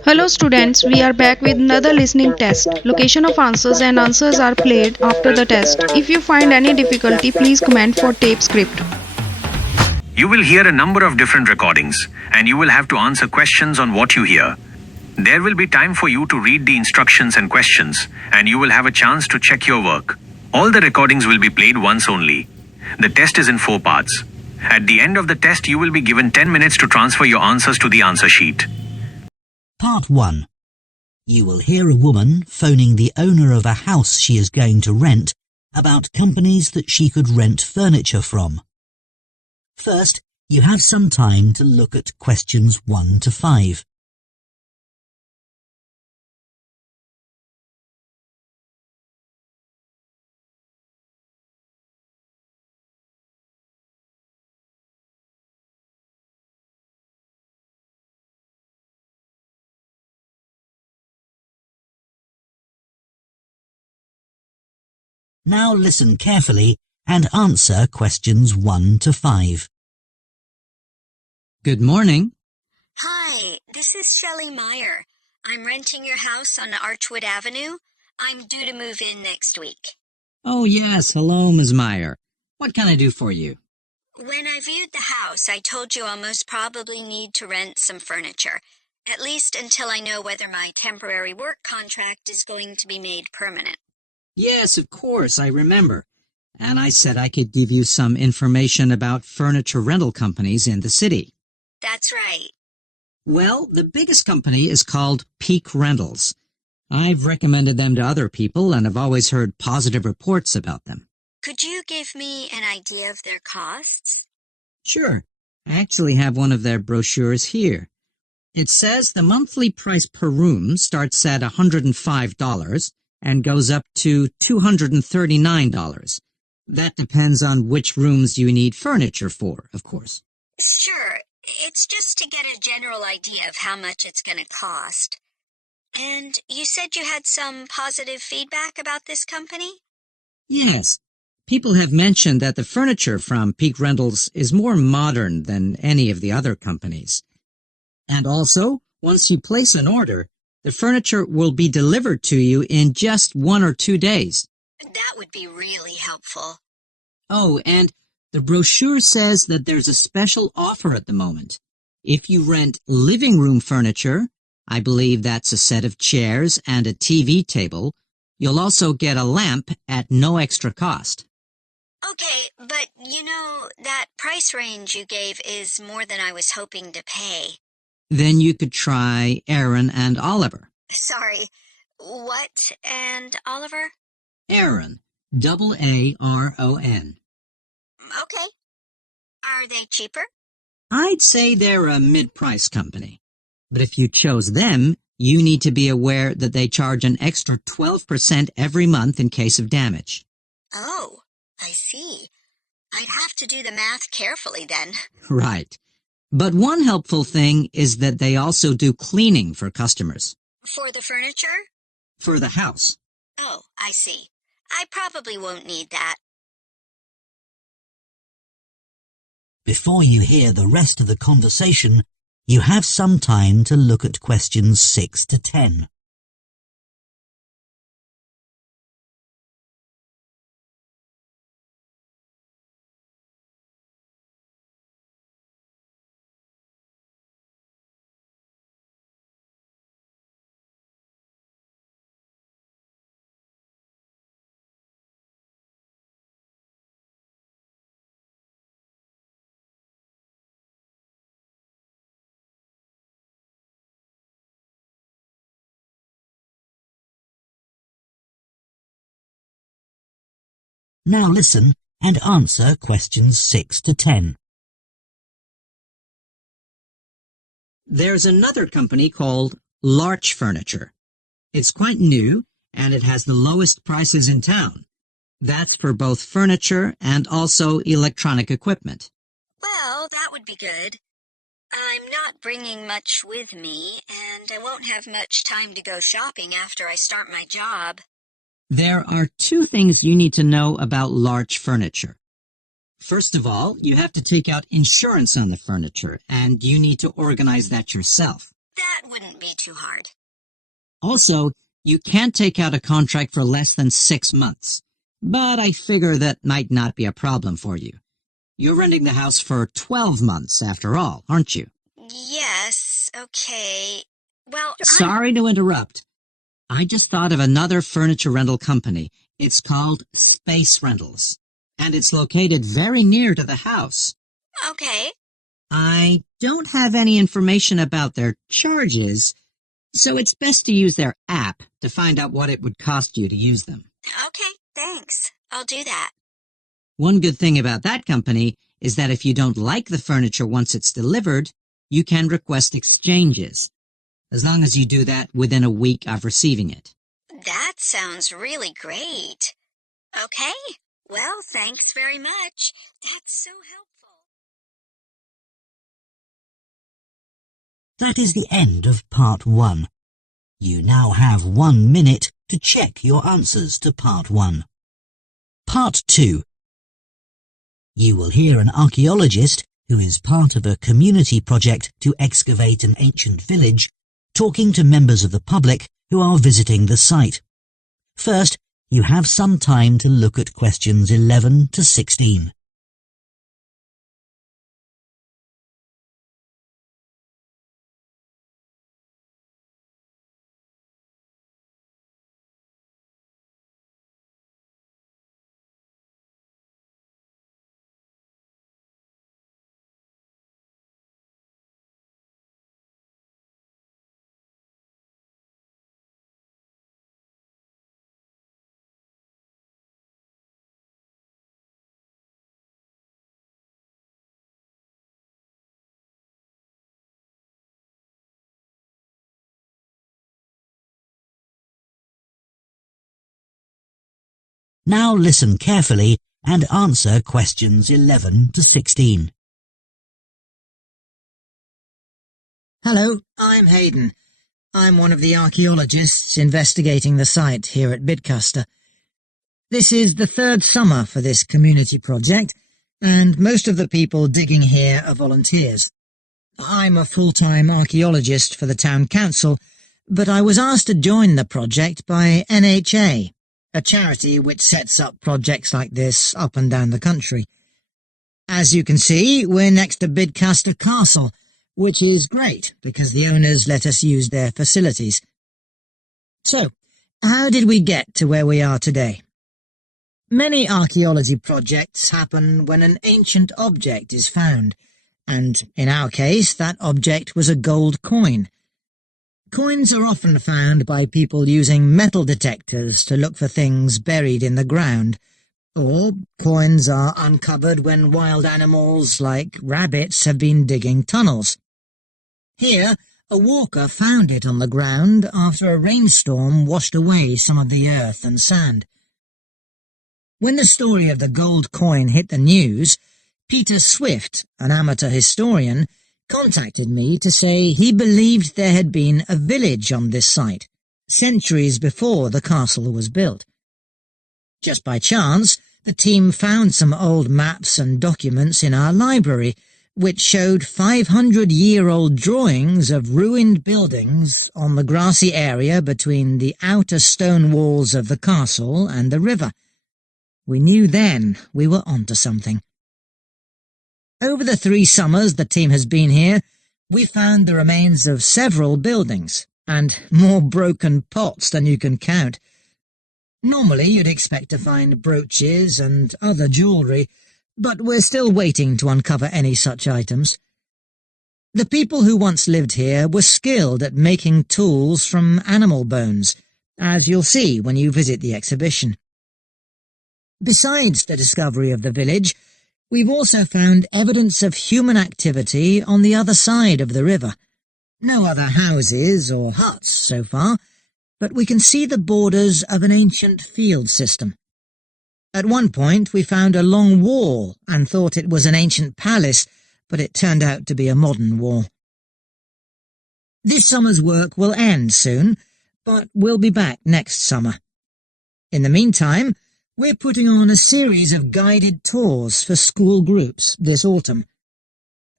Hello students, we are back with another listening test. Location of answers and answers are played after the test. If you find any difficulty, please comment for tape script. You will hear a number of different recordings, and you will have to answer questions on what you hear. There will be time for you to read the instructions and questions, and you will have a chance to check your work. All the recordings will be played once only. The test is in 4 parts. At the end of the test, you will be given 10 minutes to transfer your answers to the answer sheet. Part 1. You will hear a woman phoning the owner of a house she is going to rent about companies that she could rent furniture from. First, you have some time to look at questions 1 to 5. Now listen carefully and answer questions 1 to 5. Good morning. Hi, this is Shelley Meyer. I'm renting your house on Archwood Avenue. I'm due to move in next week. Oh, yes. Hello, Ms. Meyer. What can I do for you? When I viewed the house, I told you I'll most probably need to rent some furniture, at least until I know whether my temporary work contract is going to be made permanent. Yes, of course, I remember. And I said I could give you some information about furniture rental companies in the city. That's right. Well, the biggest company is called Peak Rentals. I've recommended them to other people and have always heard positive reports about them. Could you give me an idea of their costs? Sure. I actually have one of their brochures here. It says the monthly price per room starts at $105 and goes up to $239. That depends on which rooms you need furniture for, of course. Sure. It's just to get a general idea of how much it's going to cost. And you said you had some positive feedback about this company? Yes. People have mentioned that the furniture from Peak Rentals is more modern than any of the other companies. And also, once you place an order, the furniture will be delivered to you in just 1 or 2 days. That would be really helpful. Oh, and the brochure says that there's a special offer at the moment. If you rent living room furniture, I believe that's a set of chairs and a TV table, you'll also get a lamp at no extra cost. Okay, but that price range you gave is more than I was hoping to pay. Then you could try Aaron and Oliver. Sorry, what and Oliver? Aaron, Aaron. Okay. Are they cheaper? I'd say they're a mid-price company. But if you chose them, you need to be aware that they charge an extra 12% every month in case of damage. Oh, I see. I'd have to do the math carefully then. Right. But one helpful thing is that they also do cleaning for customers. For the furniture? For the house. Oh, I see. I probably won't need that. Before you hear the rest of the conversation, you have some time to look at questions 6 to 10. Now listen and answer questions 6 to 10. There's another company called Larch Furniture. It's quite new, and it has the lowest prices in town. That's for both furniture and also electronic equipment. Well, that would be good. I'm not bringing much with me, and I won't have much time to go shopping after I start my job. There are 2 things you need to know about Larch Furniture. First of all, you have to take out insurance on the furniture, and you need to organize that yourself. That wouldn't be too hard. Also, you can't take out a contract for less than 6 months. But I figure that might not be a problem for you. You're renting the house for 12 months after all, aren't you? Yes, okay. Well, Sorry to interrupt. I just thought of another furniture rental company. It's called Space Rentals, and it's located very near to the house. Okay. I don't have any information about their charges, so it's best to use their app to find out what it would cost you to use them. Okay, thanks. I'll do that. One good thing about that company is that if you don't like the furniture once it's delivered, you can request exchanges, as long as you do that within a week of receiving it. That sounds really great. Okay. Well, thanks very much. That's so helpful. That is the end of part 1. You now have 1 minute to check your answers to part 1. Part 2. You will hear an archaeologist who is part of a community project to excavate an ancient village talking to members of the public who are visiting the site. First, you have some time to look at questions 11 to 16. Now listen carefully and answer questions 11 to 16. Hello, I'm Hayden. I'm one of the archaeologists investigating the site here at Bidcaster. This is the 3rd summer for this community project, and most of the people digging here are volunteers. I'm a full-time archaeologist for the town council, but I was asked to join the project by NHA, a charity which sets up projects like this up and down the country. As you can see, we're next to Bidcaster Castle, which is great because the owners let us use their facilities. So, how did we get to where we are today? Many archaeology projects happen when an ancient object is found, and in our case that object was a gold coin. Coins are often found by people using metal detectors to look for things buried in the ground, or coins are uncovered when wild animals like rabbits have been digging tunnels. Here, a walker found it on the ground after a rainstorm washed away some of the earth and sand. When the story of the gold coin hit the news, Peter Swift, an amateur historian, contacted me to say he believed there had been a village on this site, centuries before the castle was built. Just by chance, the team found some old maps and documents in our library, which showed 500-year-old drawings of ruined buildings on the grassy area between the outer stone walls of the castle and the river. We knew then we were onto something. Over the 3 summers the team has been here, we found the remains of several buildings, and more broken pots than you can count. Normally you'd expect to find brooches and other jewellery, but we're still waiting to uncover any such items. The people who once lived here were skilled at making tools from animal bones, as you'll see when you visit the exhibition. Besides the discovery of the village, we've also found evidence of human activity on the other side of the river. No other houses or huts so far, but we can see the borders of an ancient field system. At one point we found a long wall and thought it was an ancient palace, but it turned out to be a modern wall. This summer's work will end soon, but we'll be back next summer. In the meantime, we're putting on a series of guided tours for school groups this autumn.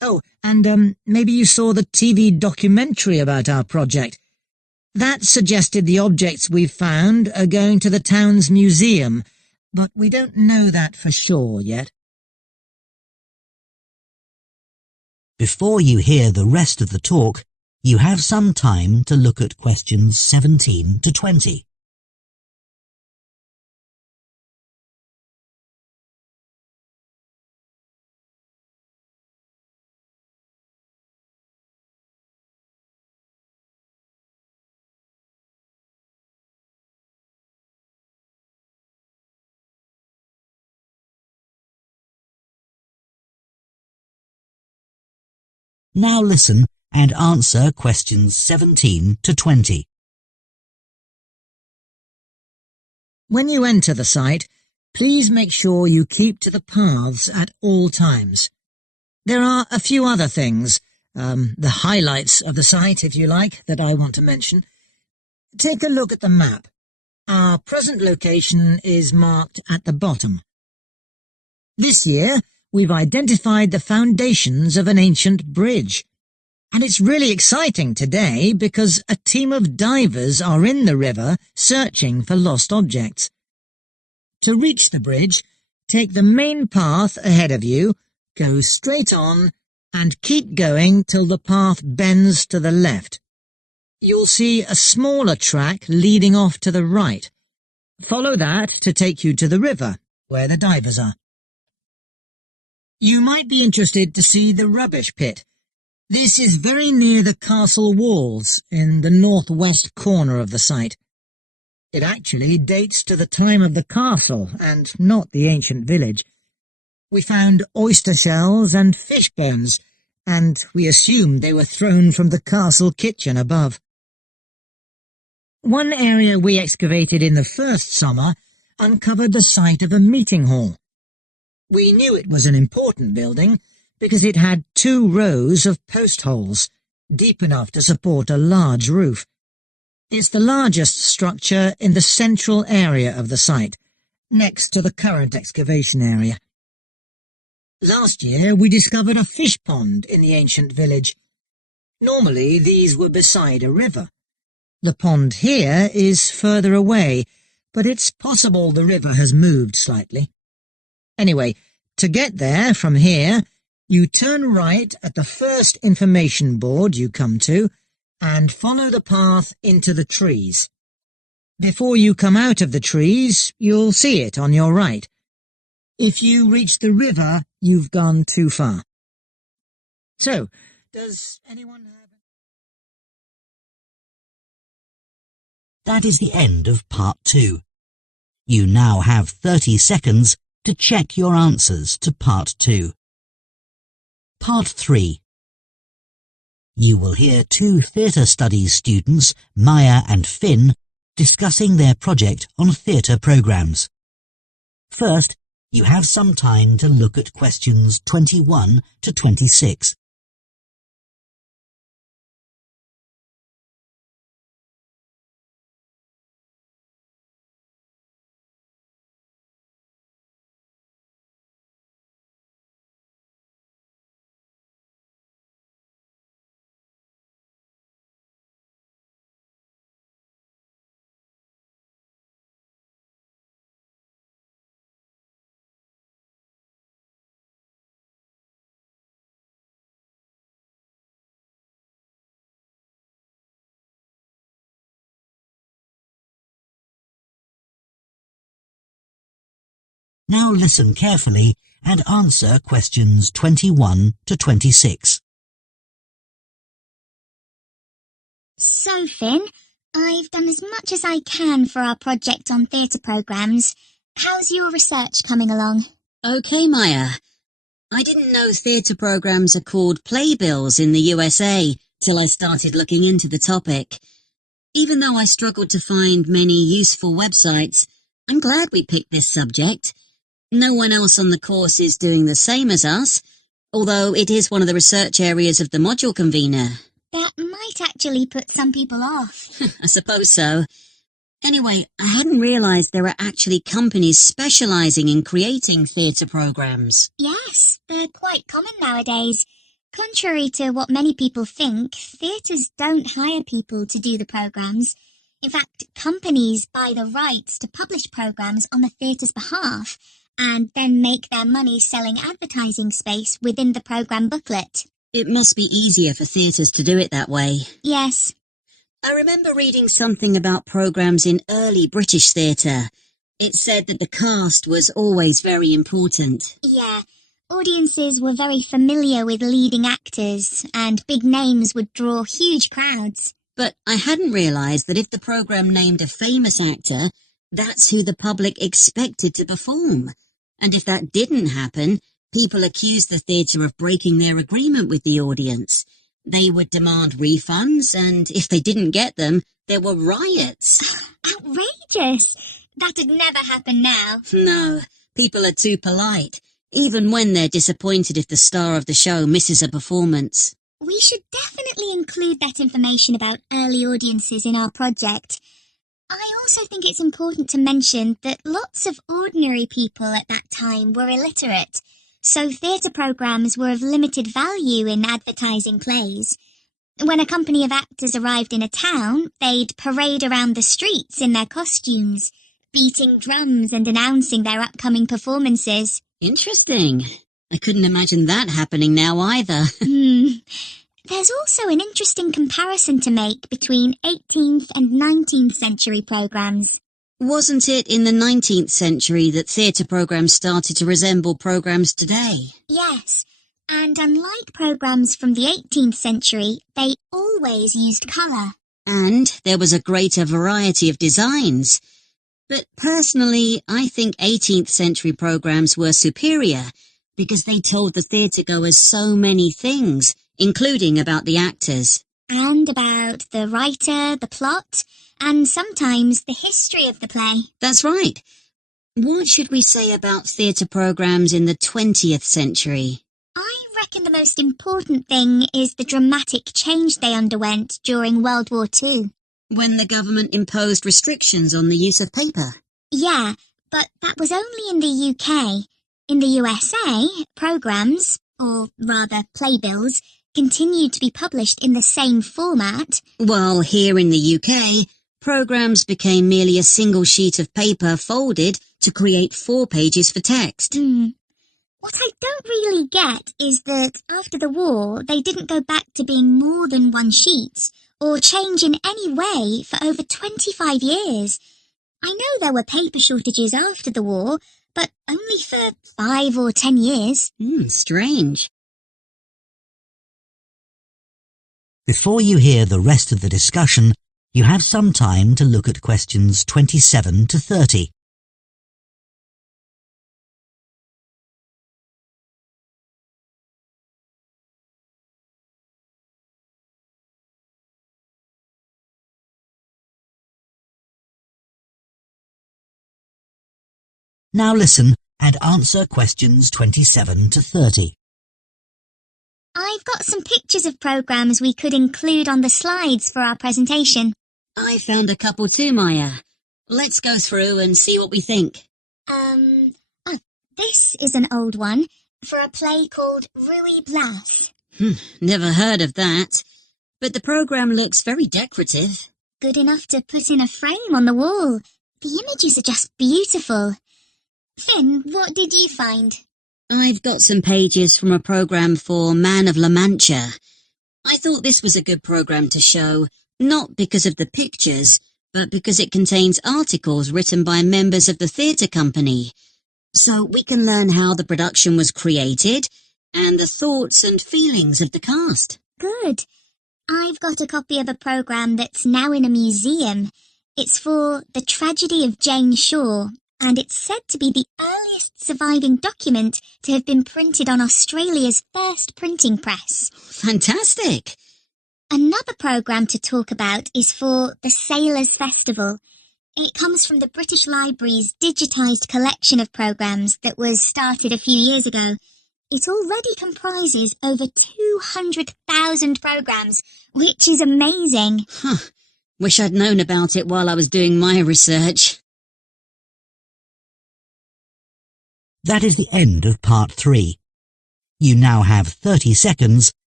Oh, and maybe you saw the TV documentary about our project. That suggested the objects we've found are going to the town's museum, but we don't know that for sure yet. Before you hear the rest of the talk, you have some time to look at questions 17 to 20. Now listen and answer questions 17 to 20. When you enter the site, please make sure you keep to the paths at all times. There are a few other things, the highlights of the site, if you like, that I want to mention. Take a look at the map. Our present location is marked at the bottom. This year, we've identified the foundations of an ancient bridge. And it's really exciting today because a team of divers are in the river searching for lost objects. To reach the bridge, take the main path ahead of you, go straight on, and keep going till the path bends to the left. You'll see a smaller track leading off to the right. Follow that to take you to the river, where the divers are. You might be interested to see the rubbish pit. This is very near the castle walls in the northwest corner of the site. It actually dates to the time of the castle and not the ancient village. We found oyster shells and fish bones, and we assumed they were thrown from the castle kitchen above. One area we excavated in the first summer uncovered the site of a meeting hall. We knew it was an important building because it had 2 rows of post holes, deep enough to support a large roof. It's the largest structure in the central area of the site, next to the current excavation area. Last year we discovered a fish pond in the ancient village. Normally these were beside a river. The pond here is further away, but it's possible the river has moved slightly. Anyway, to get there from here, you turn right at the first information board you come to and follow the path into the trees. Before you come out of the trees, you'll see it on your right. If you reach the river, you've gone too far. So, does anyone have... That is the end of part 2. You now have 30 seconds to check your answers to part 2. Part 3. You will hear 2 theatre studies students, Maya and Finn, discussing their project on theatre programmes. First, you have some time to look at questions 21 to 26. Now listen carefully and answer questions 21 to 26. So, Finn, I've done as much as I can for our project on theatre programmes. How's your research coming along? Okay, Maya. I didn't know theatre programmes are called playbills in the USA till I started looking into the topic. Even though I struggled to find many useful websites, I'm glad we picked this subject. No one else on the course is doing the same as us, although it is one of the research areas of the module convener. That might actually put some people off. I suppose so. Anyway, I hadn't realised there are actually companies specialising in creating theatre programmes. Yes, they're quite common nowadays. Contrary to what many people think, theatres don't hire people to do the programmes. In fact, companies buy the rights to publish programmes on the theatre's behalf and then make their money selling advertising space within the programme booklet. It must be easier for theatres to do it that way. Yes. I remember reading something about programmes in early British theatre. It said that the cast was always very important. Yeah. Audiences were very familiar with leading actors, and big names would draw huge crowds. But I hadn't realised that if the programme named a famous actor, that's who the public expected to perform. And if that didn't happen, people accused the theatre of breaking their agreement with the audience. They would demand refunds, and if they didn't get them, there were riots. Outrageous! That'd never happen now. No, people are too polite, even when they're disappointed if the star of the show misses a performance. We should definitely include that information about early audiences in our project. I also think it's important to mention that lots of ordinary people at that time were illiterate, so theatre programmes were of limited value in advertising plays. When a company of actors arrived in a town, they'd parade around the streets in their costumes, beating drums and announcing their upcoming performances. Interesting. I couldn't imagine that happening now either. There's also an interesting comparison to make between 18th and 19th century programmes. Wasn't it in the 19th century that theatre programmes started to resemble programmes today? Yes, and unlike programmes from the 18th century, they always used colour. And there was a greater variety of designs. But personally, I think 18th century programmes were superior because they told the theatre-goers so many things, including about the actors. And about the writer, the plot, and sometimes the history of the play. That's right. What should we say about theatre programmes in the 20th century? I reckon the most important thing is the dramatic change they underwent during World War II. When the government imposed restrictions on the use of paper. Yeah, but that was only in the UK. In the USA, programmes, or rather playbills, continued to be published in the same format. While here in the UK, programmes became merely a single sheet of paper folded to create 4 pages for text. What I don't really get is that after the war, they didn't go back to being more than one sheet, or change in any way for over 25 years. I know there were paper shortages after the war, but only for 5 or 10 years. Strange. Before you hear the rest of the discussion, you have some time to look at questions 27 to 30. Now listen and answer questions 27 to 30. I've got some pictures of programmes we could include on the slides for our presentation. I found a couple too, Maya. Let's go through and see what we think. This is an old one for a play called Ruy Blas. Never heard of that. But the programme looks very decorative. Good enough to put in a frame on the wall. The images are just beautiful. Finn, what did you find? I've got some pages from a programme for Man of La Mancha. I thought this was a good programme to show, not because of the pictures, but because it contains articles written by members of the theatre company. So we can learn how the production was created and the thoughts and feelings of the cast. Good. I've got a copy of a programme that's now in a museum. It's for The Tragedy of Jane Shore, and it's said to be the earliest surviving document to have been printed on Australia's first printing press. Fantastic! Another programme to talk about is for the Sailors' Festival. It comes from the British Library's digitised collection of programmes that was started a few years ago. It already comprises over 200,000 programmes, which is amazing. Wish I'd known about it while I was doing my research. That is the end of part 3. You now have 30 seconds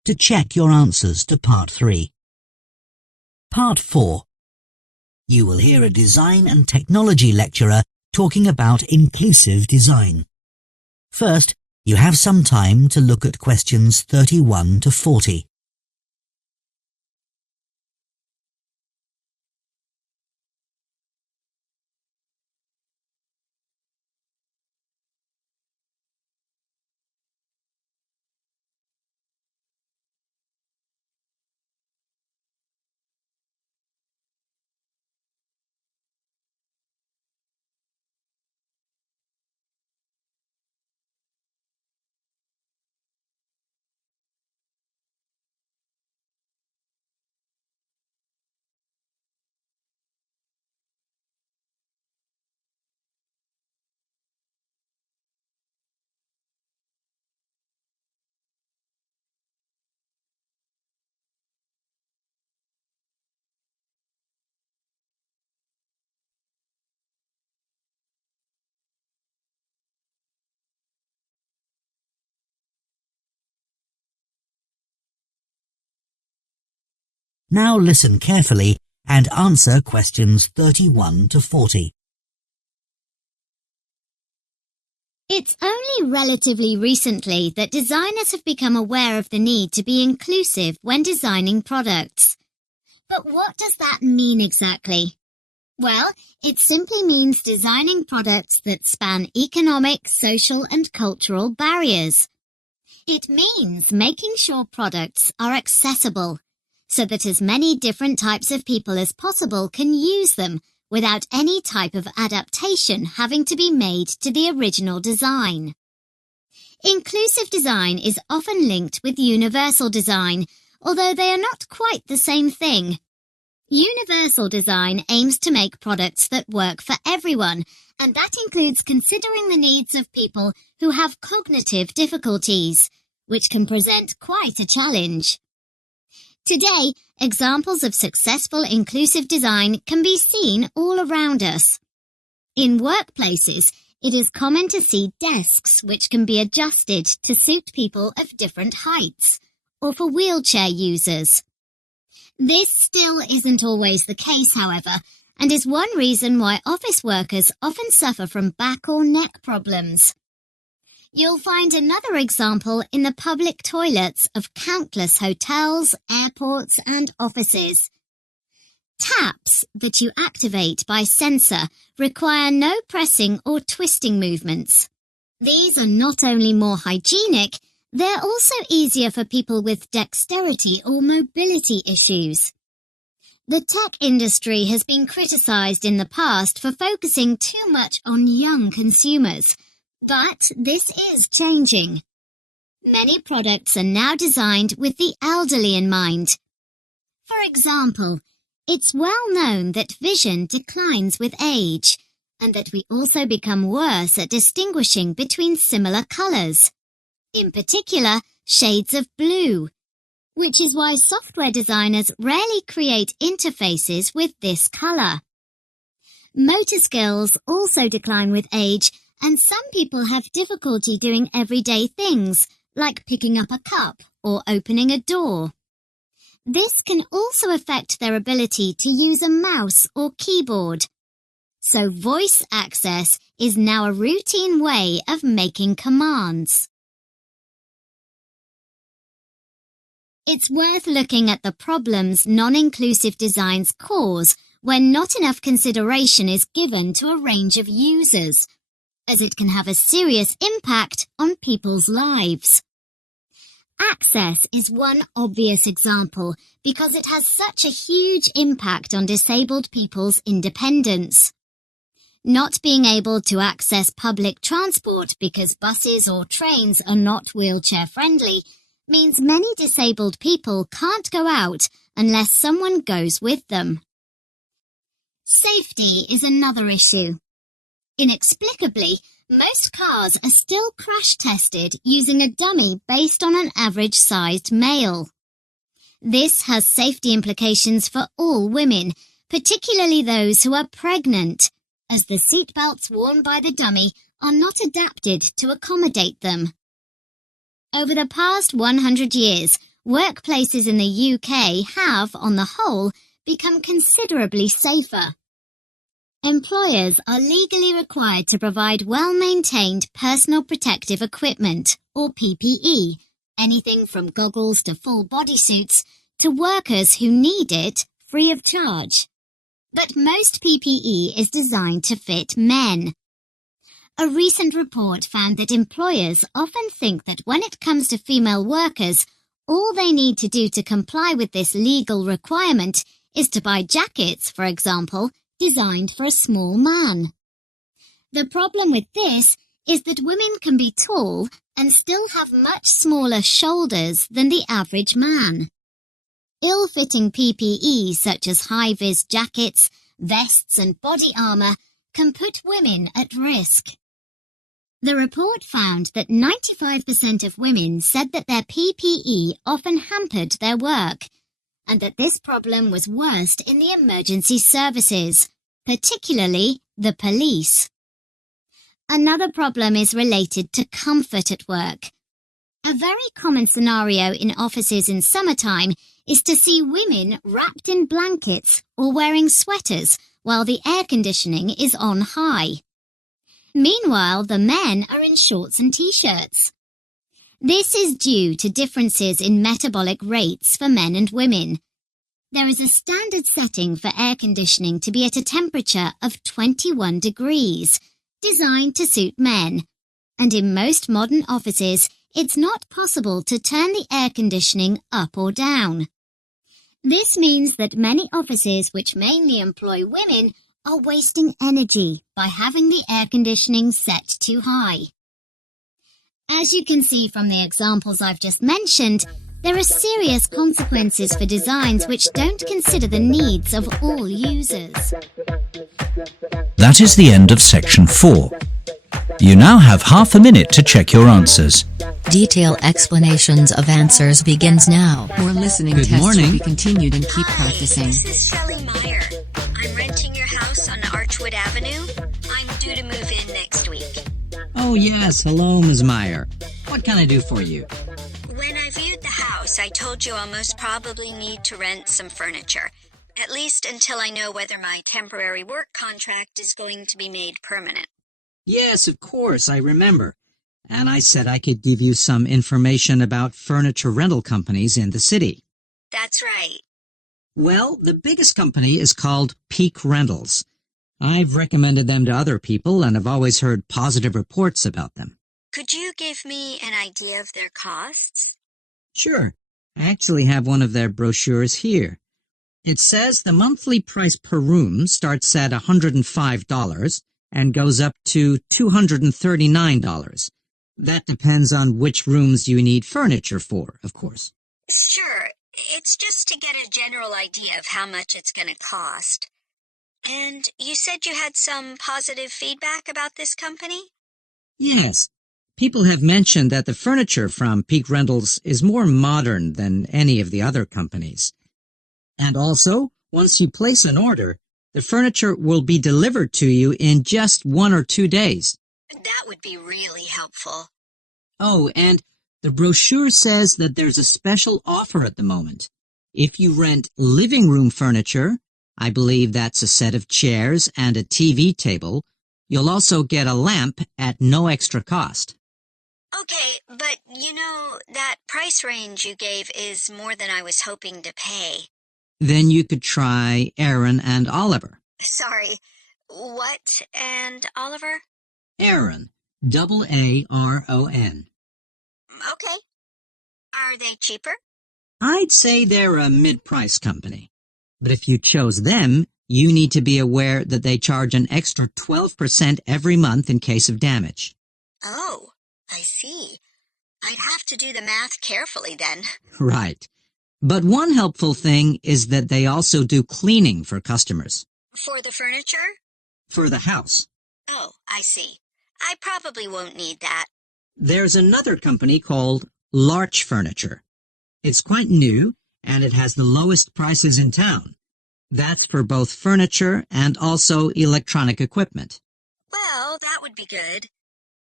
to check your answers to Part 3. Part 4. You will hear a design and technology lecturer talking about inclusive design. First, you have some time to look at questions 31 to 40. Now listen carefully and answer questions 31 to 40. It's only relatively recently that designers have become aware of the need to be inclusive when designing products. But what does that mean exactly? Well, it simply means designing products that span economic, social, and cultural barriers. It means making sure products are accessible, so that as many different types of people as possible can use them without any type of adaptation having to be made to the original design. Inclusive design is often linked with universal design, although they are not quite the same thing. Universal design aims to make products that work for everyone, and that includes considering the needs of people who have cognitive difficulties, which can present quite a challenge. Today, examples of successful inclusive design can be seen all around us. In workplaces, it is common to see desks which can be adjusted to suit people of different heights, or for wheelchair users. This still isn't always the case, however, and is one reason why office workers often suffer from back or neck problems. You'll find another example in the public toilets of countless hotels, airports, and offices. Taps that you activate by sensor require no pressing or twisting movements. These are not only more hygienic, they're also easier for people with dexterity or mobility issues. The tech industry has been criticized in the past for focusing too much on young consumers, but this is changing. Many products are now designed with the elderly in mind. For example, it's well known that vision declines with age, and that we also become worse at distinguishing between similar colors. In particular, shades of blue, which is why software designers rarely create interfaces with this color. Motor skills also decline with age, and some people have difficulty doing everyday things, like picking up a cup or opening a door. This can also affect their ability to use a mouse or keyboard. So voice access is now a routine way of making commands. It's worth looking at the problems non-inclusive designs cause when not enough consideration is given to a range of users, as it can have a serious impact on people's lives. Access is one obvious example because it has such a huge impact on disabled people's independence. Not being able to access public transport because buses or trains are not wheelchair-friendly means many disabled people can't go out unless someone goes with them. Safety is another issue. Inexplicably, most cars are still crash-tested using a dummy based on an average-sized male. This has safety implications for all women, particularly those who are pregnant, as the seatbelts worn by the dummy are not adapted to accommodate them. Over the past 100 years, workplaces in the UK have, on the whole, become considerably safer. Employers are legally required to provide well-maintained personal protective equipment, or PPE, anything from goggles to full bodysuits, to workers who need it free of charge. But most PPE is designed to fit men. A recent report found that employers often think that when it comes to female workers, all they need to do to comply with this legal requirement is to buy jackets, for example, designed for a small man. The problem with this is that women can be tall and still have much smaller shoulders than the average man. Ill-fitting PPE such as high-vis jackets, vests and body armor can put women at risk. The report found that 95% of women said that their PPE often hampered their work, and that this problem was worst in the emergency services, particularly the police. Another problem is related to comfort at work. A very common scenario in offices in summertime is to see women wrapped in blankets or wearing sweaters while the air conditioning is on high. Meanwhile, the men are in shorts and t-shirts. This is due to differences in metabolic rates for men and women. There is a standard setting for air conditioning to be at a temperature of 21 degrees, designed to suit men, and in most modern offices, it's not possible to turn the air conditioning up or down. This means that many offices which mainly employ women are wasting energy by having the air conditioning set too high. As you can see from the examples I've just mentioned, there are serious consequences for designs which don't consider the needs of all users. That is the end of section 4. You now have half a minute to check your answers. Detailed explanations of answers begins now. More listening Good tests morning. will be continued and keep Hi, practicing. this is Shelley Meyer. I'm renting your house on Archwood Avenue. I'm due to move in next week. Oh yes, hello, Ms. Meyer. What can I do for you? When I viewed the house, I told you I'll most probably need to rent some furniture, at least until I know whether my temporary work contract is going to be made permanent. Yes, of course, I remember. And I said I could give you some information about furniture rental companies in the city. That's right. Well, the biggest company is called Peak Rentals. I've recommended them to other people and have always heard positive reports about them. Could you give me an idea of their costs? Sure. I actually have one of their brochures here. It says the monthly price per room starts at $105 and goes up to $239. That depends on which rooms you need furniture for, of course. Sure. It's just to get a general idea of how much it's going to cost. And you said you had some positive feedback about this company? Yes. People have mentioned that the furniture from Peak Rentals is more modern than any of the other companies. And also, once you place an order, the furniture will be delivered to you in just 1 or 2 days. That would be really helpful. Oh, and the brochure says that there's a special offer at the moment. If you rent living room furniture, I believe that's a set of chairs and a TV table, you'll also get a lamp at no extra cost. Okay, but that price range you gave is more than I was hoping to pay. Then you could try Aaron and Oliver. Sorry, what and Oliver? Aaron, Aaron. Okay. Are they cheaper? I'd say they're a mid-price company. But if you chose them, you need to be aware that they charge an extra 12% every month in case of damage. Oh, I see. I'd have to do the math carefully then. Right. But one helpful thing is that they also do cleaning for customers. For the furniture? For the house. Oh, I see. I probably won't need that. There's another company called Larch Furniture. It's quite new, and it has the lowest prices in town. That's for both furniture and also electronic equipment. Well, that would be good.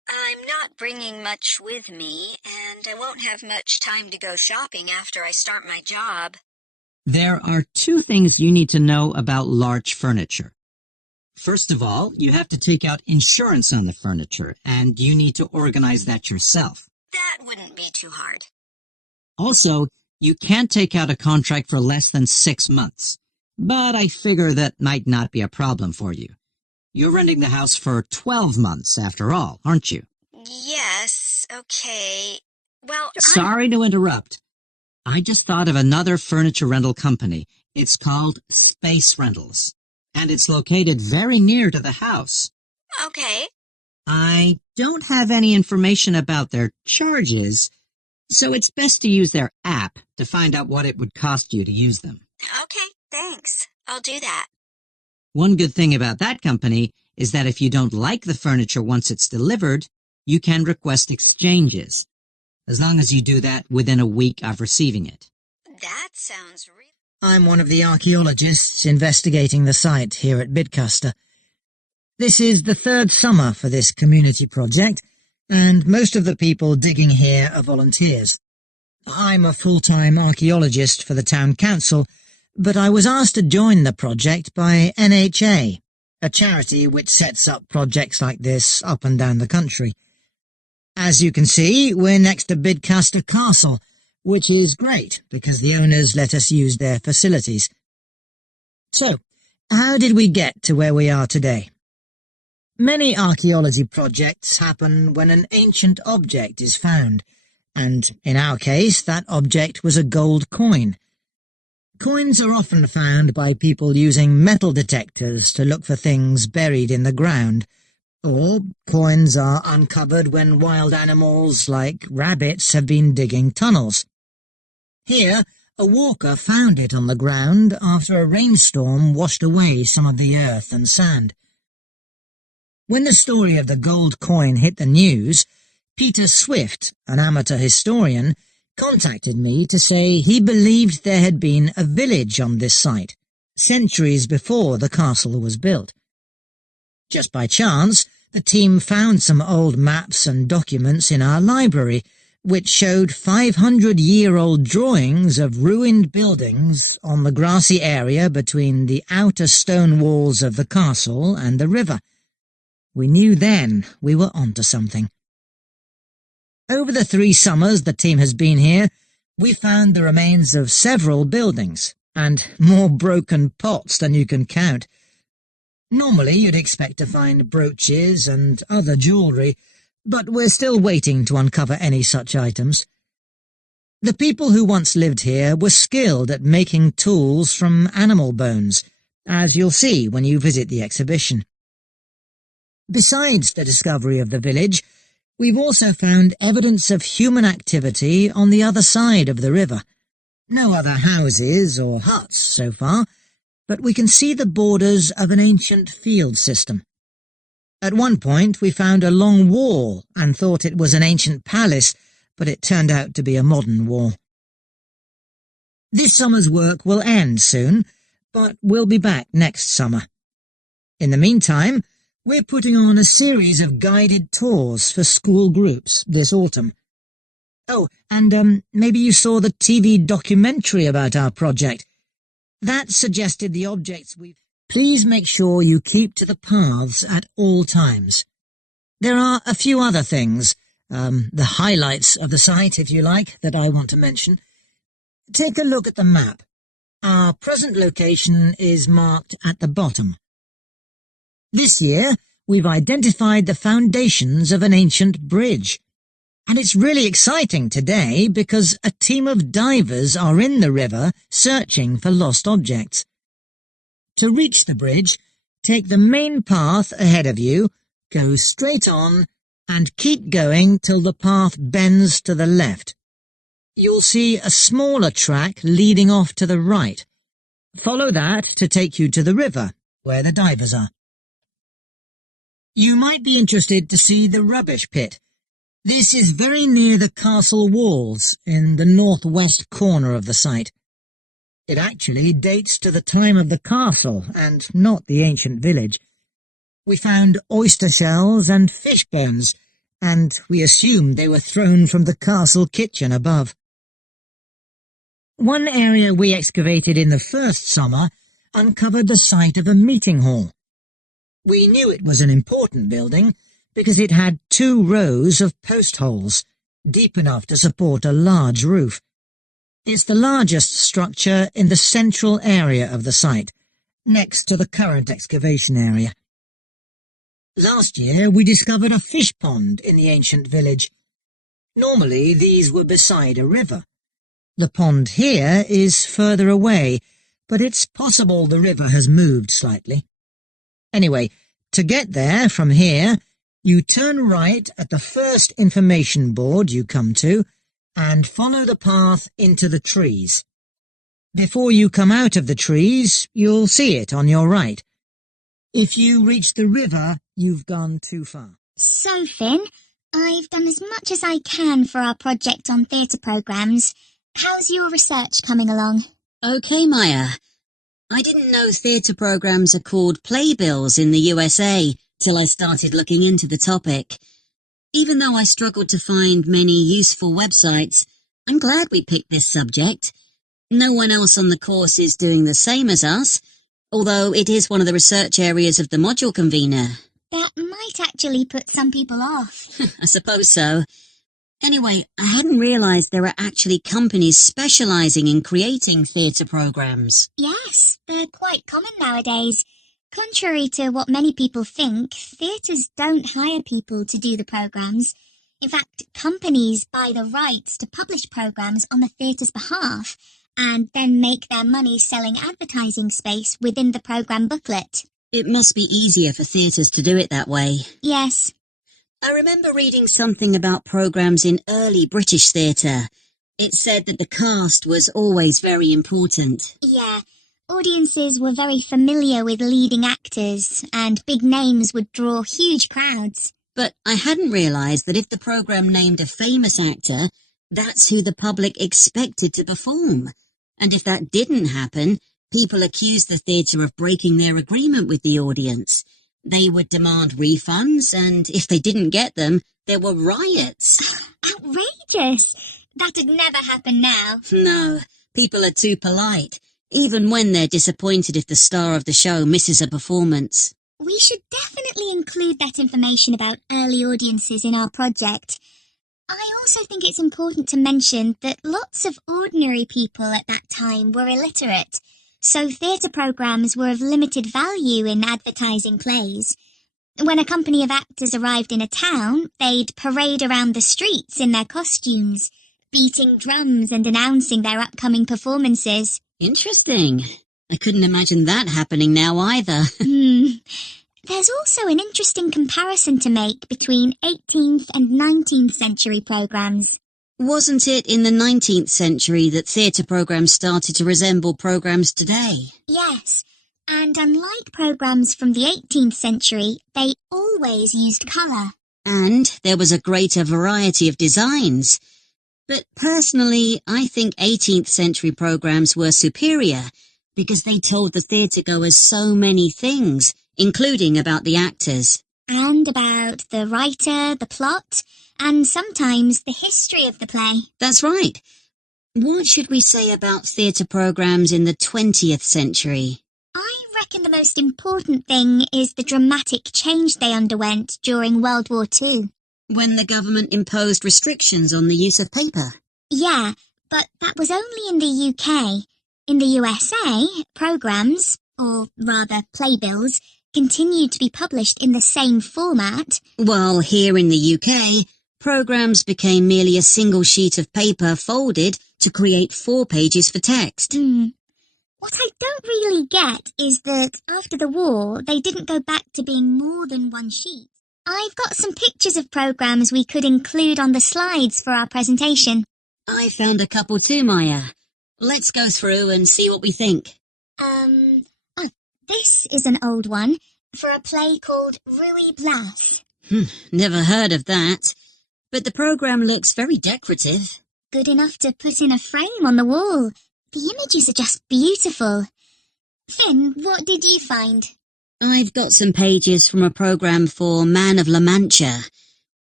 I'm not bringing much with me, and I won't have much time to go shopping after I start my job. There are two things you need to know about large furniture. First of all, you have to take out insurance on the furniture, and you need to organize that yourself. That wouldn't be too hard. Also, you can't take out a contract for less than 6 months. But I figure that might not be a problem for you. You're renting the house for 12 months after all, aren't you? Yes, okay. Well, Sorry to interrupt. I just thought of another furniture rental company. It's called Space Rentals, and it's located very near to the house. Okay. I don't have any information about their charges, so it's best to use their app to find out what it would cost you to use them. Okay, thanks. I'll do that. One good thing about that company is that if you don't like the furniture once it's delivered, you can request exchanges, as long as you do that within a week of receiving it. That sounds real. I'm one of the archaeologists investigating the site here at Bidcaster. This is the third summer for this community project, and most of the people digging here are volunteers. I'm a full-time archaeologist for the town council, but I was asked to join the project by NHA, a charity which sets up projects like this up and down the country. As you can see, we're next to Bidcaster Castle, which is great because the owners let us use their facilities. So, how did we get to where we are today? Many archaeology projects happen when an ancient object is found, and in our case that object was a gold coin. Coins are often found by people using metal detectors to look for things buried in the ground, or coins are uncovered when wild animals like rabbits have been digging tunnels. Here, a walker found it on the ground after a rainstorm washed away some of the earth and sand. When the story of the gold coin hit the news, Peter Swift, an amateur historian, contacted me to say he believed there had been a village on this site, centuries before the castle was built. Just by chance, the team found some old maps and documents in our library, which showed 500-year-old drawings of ruined buildings on the grassy area between the outer stone walls of the castle and the river. We knew then we were onto something. Over the 3 summers the team has been here, we found the remains of several buildings, and more broken pots than you can count. Normally you'd expect to find brooches and other jewellery, but we're still waiting to uncover any such items. The people who once lived here were skilled at making tools from animal bones, as you'll see when you visit the exhibition. Besides the discovery of the village, we've also found evidence of human activity on the other side of the river. No other houses or huts so far, but we can see the borders of an ancient field system. At one point we found a long wall and thought it was an ancient palace, but it turned out to be a modern wall. This summer's work will end soon, but we'll be back next summer. In the meantime, we're putting on a series of guided tours for school groups this autumn. Oh, and maybe you saw the TV documentary about our project. That suggested the objects we've... Please make sure you keep to the paths at all times. There are a few other things, the highlights of the site, if you like, that I want to mention. Take a look at the map. Our present location is marked at the bottom. This year, we've identified the foundations of an ancient bridge. And it's really exciting today because a team of divers are in the river searching for lost objects. To reach the bridge, take the main path ahead of you, go straight on, and keep going till the path bends to the left. You'll see a smaller track leading off to the right. Follow that to take you to the river, where the divers are. You might be interested to see the rubbish pit. This is very near the castle walls in the northwest corner of the site. It actually dates to the time of the castle and not the ancient village. We found oyster shells and fish bones, and we assumed they were thrown from the castle kitchen above. One area we excavated in the first summer uncovered the site of a meeting hall. We knew it was an important building because it had 2 rows of post holes, deep enough to support a large roof. It's the largest structure in the central area of the site, next to the current excavation area. Last year we discovered a fish pond in the ancient village. Normally these were beside a river. The pond here is further away, but it's possible the river has moved slightly. Anyway, to get there from here, you turn right at the first information board you come to and follow the path into the trees. Before you come out of the trees, you'll see it on your right. If you reach the river, you've gone too far. So, Finn, I've done as much as I can for our project on theatre programmes. How's your research coming along? Okay, Maya. I didn't know theatre programs are called playbills in the USA till I started looking into the topic. Even though I struggled to find many useful websites, I'm glad we picked this subject. No one else on the course is doing the same as us, although it is one of the research areas of the module convener. That might actually put some people off. I suppose so. Anyway, I hadn't realised there are actually companies specialising in creating theatre programmes. Yes, they're quite common nowadays. Contrary to what many people think, theatres don't hire people to do the programmes. In fact, companies buy the rights to publish programmes on the theatre's behalf and then make their money selling advertising space within the programme booklet. It must be easier for theatres to do it that way. Yes. I remember reading something about programmes in early British theatre. It said that the cast was always very important. Yeah, audiences were very familiar with leading actors, and big names would draw huge crowds. But I hadn't realised that if the programme named a famous actor, that's who the public expected to perform. And if that didn't happen, people accused the theatre of breaking their agreement with the audience. They would demand refunds, and if they didn't get them, there were riots. Outrageous! That'd never happen now. No, people are too polite, even when they're disappointed if the star of the show misses a performance. We should definitely include that information about early audiences in our project. I also think it's important to mention that lots of ordinary people at that time were illiterate, so theatre programmes were of limited value in advertising plays. When a company of actors arrived in a town, they'd parade around the streets in their costumes, beating drums and announcing their upcoming performances. Interesting. I couldn't imagine that happening now either. There's also an interesting comparison to make between 18th and 19th century programmes. Wasn't it in the 19th century that theatre programmes started to resemble programmes today? Yes, and unlike programmes from the 18th century, they always used colour. And there was a greater variety of designs. But personally, I think 18th century programmes were superior because they told the theatre-goers so many things, including about the actors. And about the writer, the plot, and sometimes the history of the play. That's right. What should we say about theatre programmes in the 20th century? I reckon the most important thing is the dramatic change they underwent during World War II. When the government imposed restrictions on the use of paper. Yeah, but that was only in the UK. In the USA, programmes, or rather playbills, continued to be published in the same format. While here in the UK, programmes became merely a single sheet of paper folded to create 4 pages for text. What I don't really get is that after the war, they didn't go back to being more than 1 sheet. I've got some pictures of programmes we could include on the slides for our presentation. I found a couple too, Maya. Let's go through and see what we think. This is an old one for a play called Ruy Blas. Never heard of that. But the programme looks very decorative. Good enough to put in a frame on the wall. The images are just beautiful. Finn, what did you find? I've got some pages from a programme for Man of La Mancha.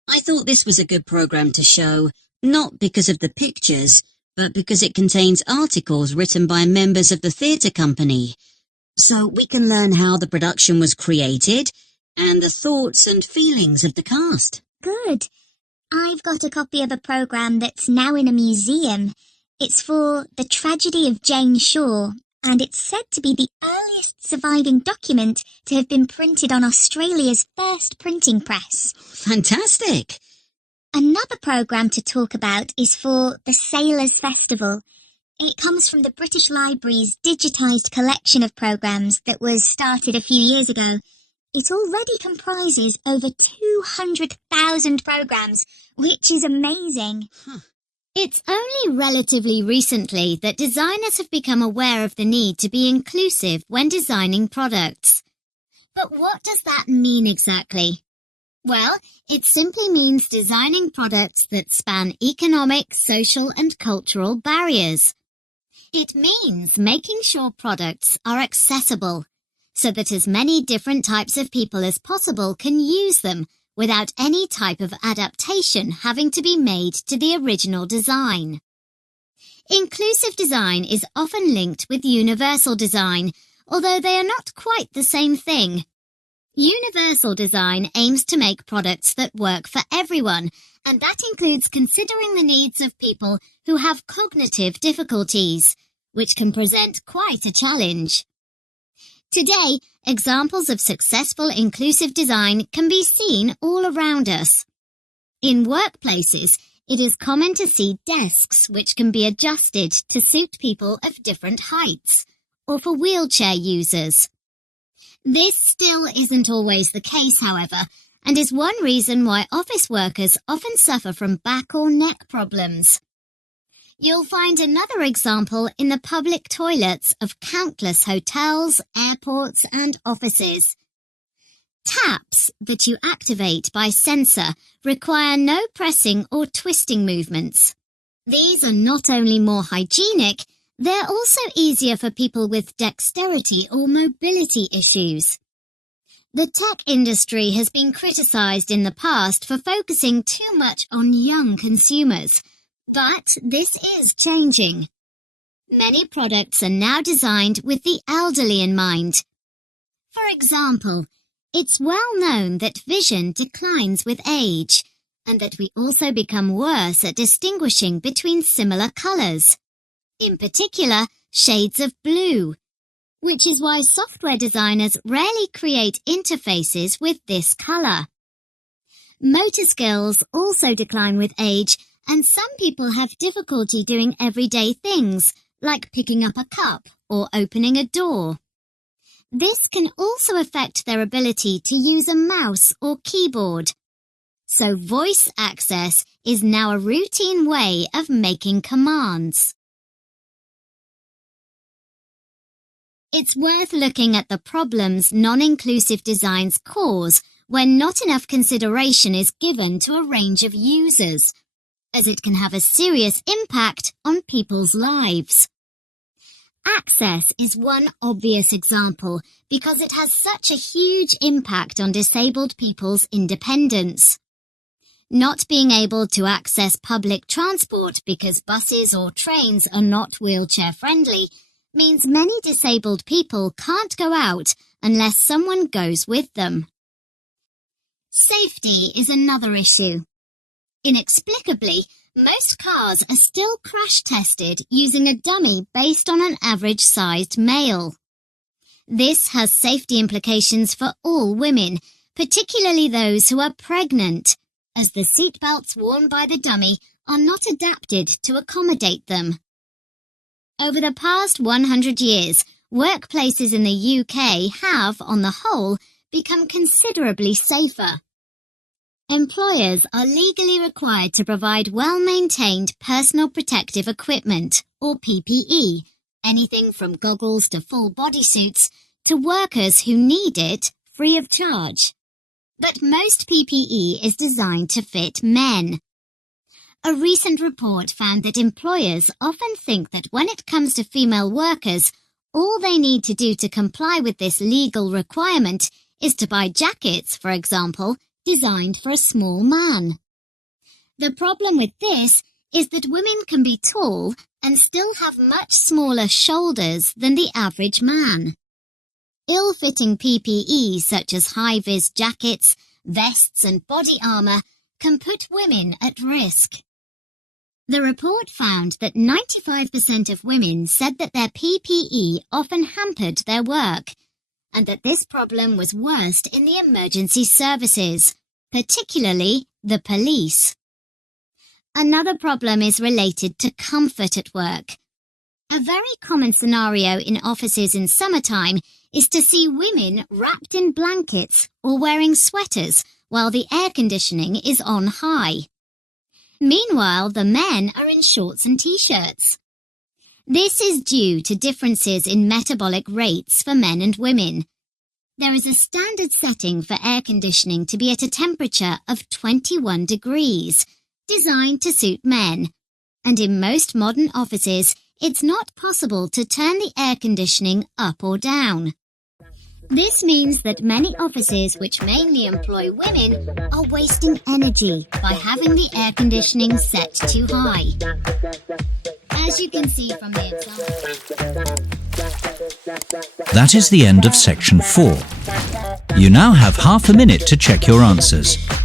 I thought this was a good program to show, not because of the pictures, but because it contains articles written by members of the theatre company. So we can learn how the production was created and the thoughts and feelings of the cast. Good. I've got a copy of a program that's now in a museum. It's for The Tragedy of Jane Shore, and it's said to be the earliest surviving document to have been printed on Australia's first printing press. Fantastic! Another program to talk about is for the Sailors Festival. It comes from the British Library's digitised collection of programs that was started a few years ago. It already comprises over 200,000 programs, which is amazing. It's only relatively recently that designers have become aware of the need to be inclusive when designing products. But what does that mean exactly? Well, it simply means designing products that span economic, social, and cultural barriers. It means making sure products are accessible, so that as many different types of people as possible can use them without any type of adaptation having to be made to the original design. Inclusive design is often linked with universal design, although they are not quite the same thing. Universal design aims to make products that work for everyone, and that includes considering the needs of people who have cognitive difficulties, which can present quite a challenge. Today, examples of successful inclusive design can be seen all around us. In workplaces, it is common to see desks which can be adjusted to suit people of different heights, or for wheelchair users. This still isn't always the case, however, and is one reason why office workers often suffer from back or neck problems. You'll find another example in the public toilets of countless hotels, airports, and offices. Taps that you activate by sensor require no pressing or twisting movements. These are not only more hygienic, they're also easier for people with dexterity or mobility issues. The tech industry has been criticized in the past for focusing too much on young consumers, but this is changing. Many products are now designed with the elderly in mind. For example, it's well known that vision declines with age, and that we also become worse at distinguishing between similar colors, in particular shades of blue, which is why software designers rarely create interfaces with this color. Motor skills also decline with age, and some people have difficulty doing everyday things, like picking up a cup or opening a door. This can also affect their ability to use a mouse or keyboard. So voice access is now a routine way of making commands. It's worth looking at the problems non-inclusive designs cause when not enough consideration is given to a range of users, as it can have a serious impact on people's lives. Access is one obvious example because it has such a huge impact on disabled people's independence. Not being able to access public transport because buses or trains are not wheelchair-friendly means many disabled people can't go out unless someone goes with them. Safety is another issue. Inexplicably, most cars are still crash-tested using a dummy based on an average-sized male. This has safety implications for all women, particularly those who are pregnant, as the seatbelts worn by the dummy are not adapted to accommodate them. Over the past 100 years, workplaces in the UK have, on the whole, become considerably safer. Employers are legally required to provide well-maintained personal protective equipment, or PPE, anything from goggles to full bodysuits, to workers who need it free of charge. But most PPE is designed to fit men. A recent report found that employers often think that when it comes to female workers, all they need to do to comply with this legal requirement is to buy jackets, for example, designed for a small man. The problem with this is that women can be tall and still have much smaller shoulders than the average man. Ill-fitting PPE such as high-vis jackets, vests and body armor can put women at risk. The report found that 95% of women said that their PPE often hampered their work, and that this problem was worst in the emergency services, particularly the police. Another problem is related to comfort at work. A very common scenario in offices in summertime is to see women wrapped in blankets or wearing sweaters while the air conditioning is on high. Meanwhile, the men are in shorts and t-shirts. This is due to differences in metabolic rates for men and women. There is a standard setting for air conditioning to be at a temperature of 21 degrees, designed to suit men, and in most modern offices, it's not possible to turn the air conditioning up or down. This means that many offices which mainly employ women are wasting energy by having the air conditioning set too high. As you can see from the example. That is the end of section 4. You now have half a minute to check your answers.